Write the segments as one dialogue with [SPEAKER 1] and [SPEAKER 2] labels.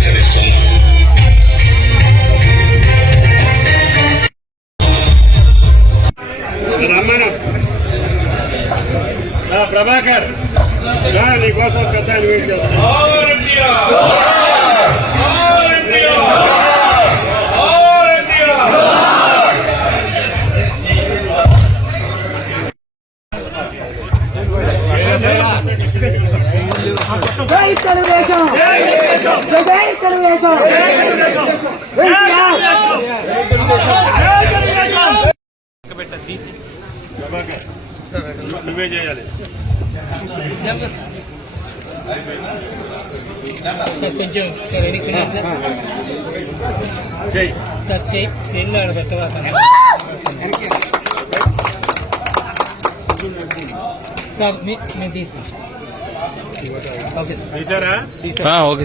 [SPEAKER 1] హెచ్చరిస్తున్నాం
[SPEAKER 2] ప్రభాకర్ నీకోసం పెద్ద ఆయన
[SPEAKER 3] జై తెలుగుదేశం జై తెలుగుదేశం ఎన్టీఆర్
[SPEAKER 2] ప్రభాకర్ నువ్వే చేయాలి
[SPEAKER 4] సార్ కొంచెం సార్ వెనక్కి రండి సార్
[SPEAKER 2] చెయ్యి
[SPEAKER 4] సార్ చేయి చేయిలో ఆడ పెట్టవాలి సార్ మీ మేము తీస్తాం ఓకే సార్
[SPEAKER 5] సార్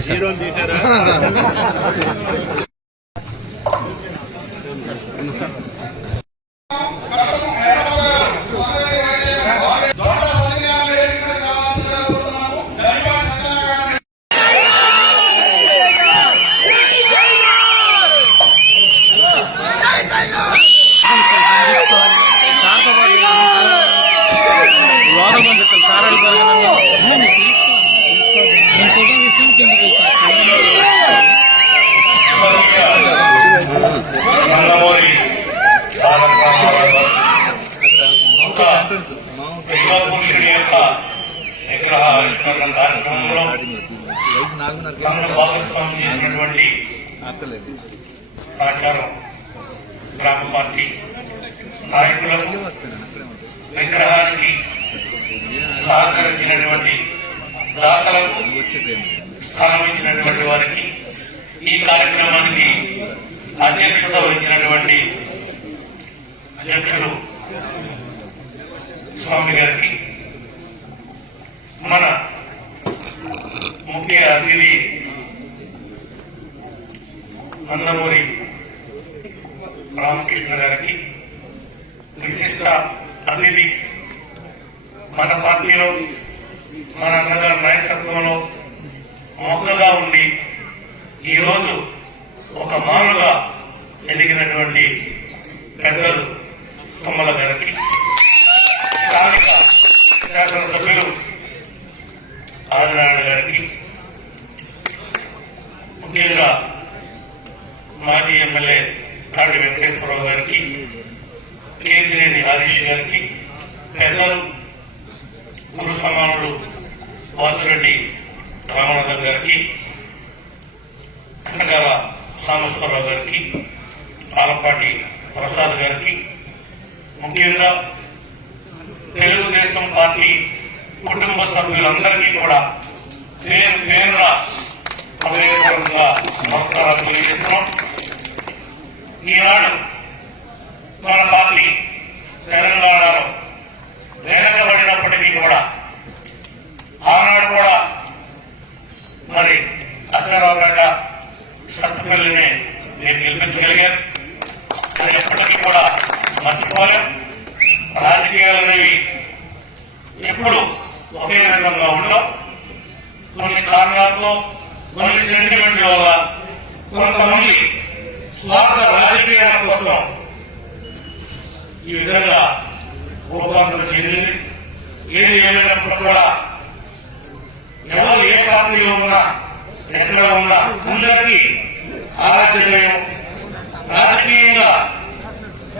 [SPEAKER 5] సార్
[SPEAKER 1] నన్ను భాగస్వామ్యం చేసినటువంటి ఆచారం గ్రామ పార్టీ నాయకులకు విగ్రహానికి సహకరించినటువంటి దాతలకు స్థానం ఇచ్చినటువంటి వారికి ఈ కార్యక్రమానికి అధ్యక్షత వహించినటువంటి అధ్యక్షులు స్వామి గారికి మన ముఖ్య అతిథి నందమూరి రామకృష్ణ గారికి విశిష్ట అతిథి మన పార్టీలో మన అన్నగారి నాయకత్వంలో మొక్కగా ఉండి ఈరోజు ఒక మానుగా ఎదిగినటువంటి పెద్దలు తుమ్మల గారికి స్థానిక శాసనసభ్యులు ఆదినారాయణ గారికి ముఖ్యంగా మాజీ ఎమ్మెల్యే తాడి వెంకటేశ్వరరావు గారికి కేంద్రేని హరీష్ గారికి పెద్దలు గురు సమానుడు వాసిరెడ్డి రామనాథన్ గారికి కనకాల సాంబశ్వరరావు గారికి ఆలపాటి ప్రసాద్ గారికి ముఖ్యంగా తెలుగుదేశం పార్టీ కుటుంబ సభ్యులందరికీ కూడా పేరు పేరున నమస్కారాలు తెలియజేస్తున్నాం. ఈనాడు మన పార్టీ తెలంగాణలో వెనకబడినప్పటికీ కూడా ఆనాడు కూడా మరి అసరావుగా సత్తుపల్లిని నేను గెలిపించగలిగాను అది ఎప్పటికీ కూడా మర్చిపోలేం. రాజకీయాలు అనేవి ఎప్పుడు ఒకే విధంగా ఉండవు. కొన్ని కారణాలతో మనకి సెంటిమెంట్ వల్ల కొంతమంది స్వార్థ రాజకీయాల కోసం ఈ విధంగా రూపాంతరం చెందింది. ఏది ఏమైనప్పుడు కూడా ఎవరు ఏ పార్టీలో ఉన్నా ఎక్కడ ఉన్నా అందరికీ ఆరాధ్యమయం. రాజకీయంగా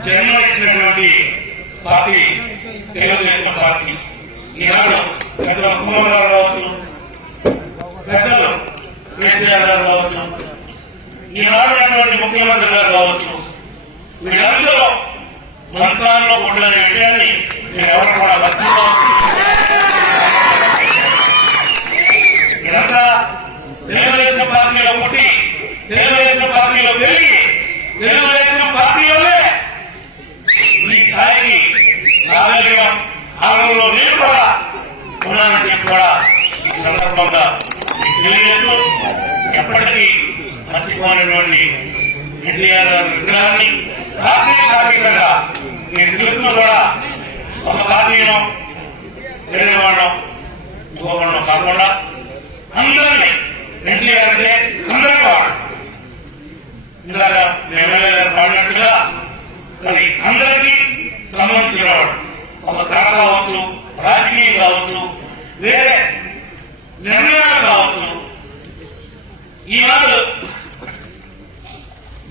[SPEAKER 1] జన్మ ఇచ్చినటువంటి పార్టీ తెలుగుదేశం పార్టీ. ఈనాడు పెద్దలు కుమార్ గారు కావచ్చు పెద్దలు కేసీఆర్ గారు కావచ్చు. ఈనాడు ఉన్నటువంటి ముఖ్యమంత్రి గారు కావచ్చు. వీళ్ళందరూ మంత్రాల్లో గుడ్లనే విషయాన్ని మీరు ఎవరు కూడా మర్చిపోవచ్చు ఇదంతా తెలుగుదేశం పార్టీలో పుట్టి తెలుగుదేశం పార్టీలో పెరిగి తెలుగుదేశం పార్టీలోనే ఈ స్థాయికి రాగలిగాం కాలంలో నేను కూడా ఉన్నానని చెప్పి కూడా ఈ సందర్భంగా తెలియచ్చు ఎప్పటికీ మర్చిపోయినటువంటి ఎన్టీఆర్ విగ్రహాన్ని రాత్రి కార్మికంగా మీరు పిలుస్తూ కూడా ఒక కార్మీయం తెలియవాడడం వాళ్ళం కాకుండా అందరినీ ఎన్టీఆర్ అంటే అందరి అందరూ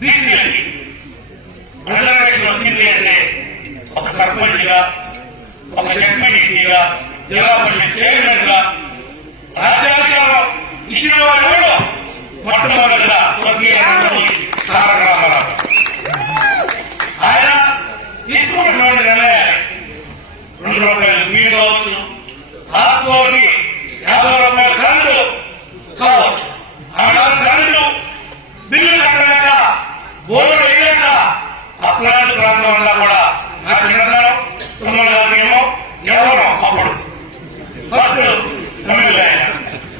[SPEAKER 1] బీసీలకి రిజర్వేషన్ వచ్చింది అంటే ఒక సర్పంచ్గా ఒక జడ్పీటీసీగా జిల్లా పరిషత్ చైర్మన్గా రాజ్యాధికారం ఇచ్చిన వారు ఎవరు? మొట్టమొదటిగా స్వర్గీయ నందమూరి తారక రామారావు ఆయన తీసుకున్నటువంటి నిర్ణయాలు రెండు రూపాయలు మీరు కావచ్చు రాసుకోవాలి యాభై రూపాయలు కరెంటు కావచ్చు. బోర్డు వేయలేక అట్లాంటి ప్రాంతం అంతా కూడా నా చిన్నతనం తొమ్మిది గారికి ఏమో అప్పుడు. ఫస్ట్ ఎమ్మెల్యే ఆయన.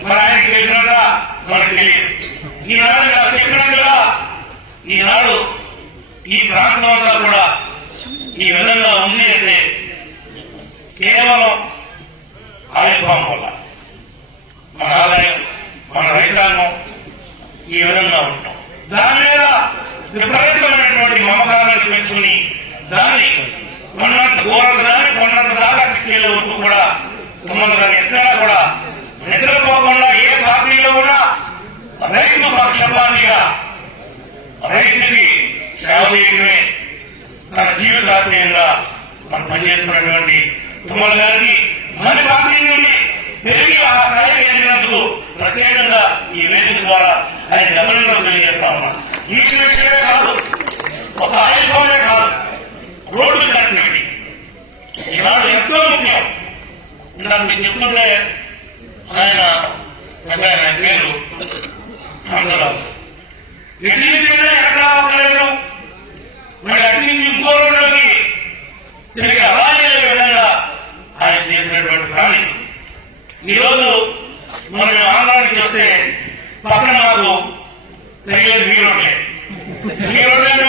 [SPEAKER 1] మరి ఆయనకి తెలిసినట్ట మనకి తెలియదు. ఈనాడు ఇలా చెప్పినట్టుగా ఈనాడు ఈ ప్రాంతం అంతా కూడా ఈ విధంగా ఉంది అంటే కేవలం ఆయుర్భావం వల్ల. మన ఆదాయం మన రైతాంగం ఈ విధంగా ఉంటాం. దాని విపరీతమైనటువంటి మమకారాన్ని పెంచుకుని దాన్ని కొన్నంత దూరం దాన్ని కొన్నంత దాకా తీసుకెళ్ళే వరకు కూడా తొమ్మిది దాన్ని ఎక్కడా కూడా నిద్రపోకుండా ఏ పార్టీలో ఉన్నా రైతు పక్షపాతిగా రైతుకి సేవ చేయడమే తన జీవితాశయంగా మనం పనిచేస్తున్నటువంటి తుమ్మల గారికి మన పార్టీ నుండి పెరిగి ఆ స్థాయికి ఎదిగినందుకు ప్రత్యేకంగా ఈ వేదిక ద్వారా ఆయన గమనంలో తెలియజేస్తా ఉన్నాను ఈ విషయమే కాదు. ఒక ఆయుధమే కాదు. రోడ్లు కనెక్టివిటీ ఈనాడు ఎంతో ముఖ్యం. ఇందాక మీకు చెప్తుంటే ఆయన ఆయన పేరు చంద్రరావు. ఎటు నుంచి ఎక్కడ అవ్వలేదు అటు నుంచి ఇంకో రోడ్లోకి తిరిగి అలాగే విధంగా ఆయన చేసినటువంటి పని. ఈరోజు మనం ఆంధ్రానికి వస్తే పక్కన మాకు తెలియదు మీ Pero no, no, no, no.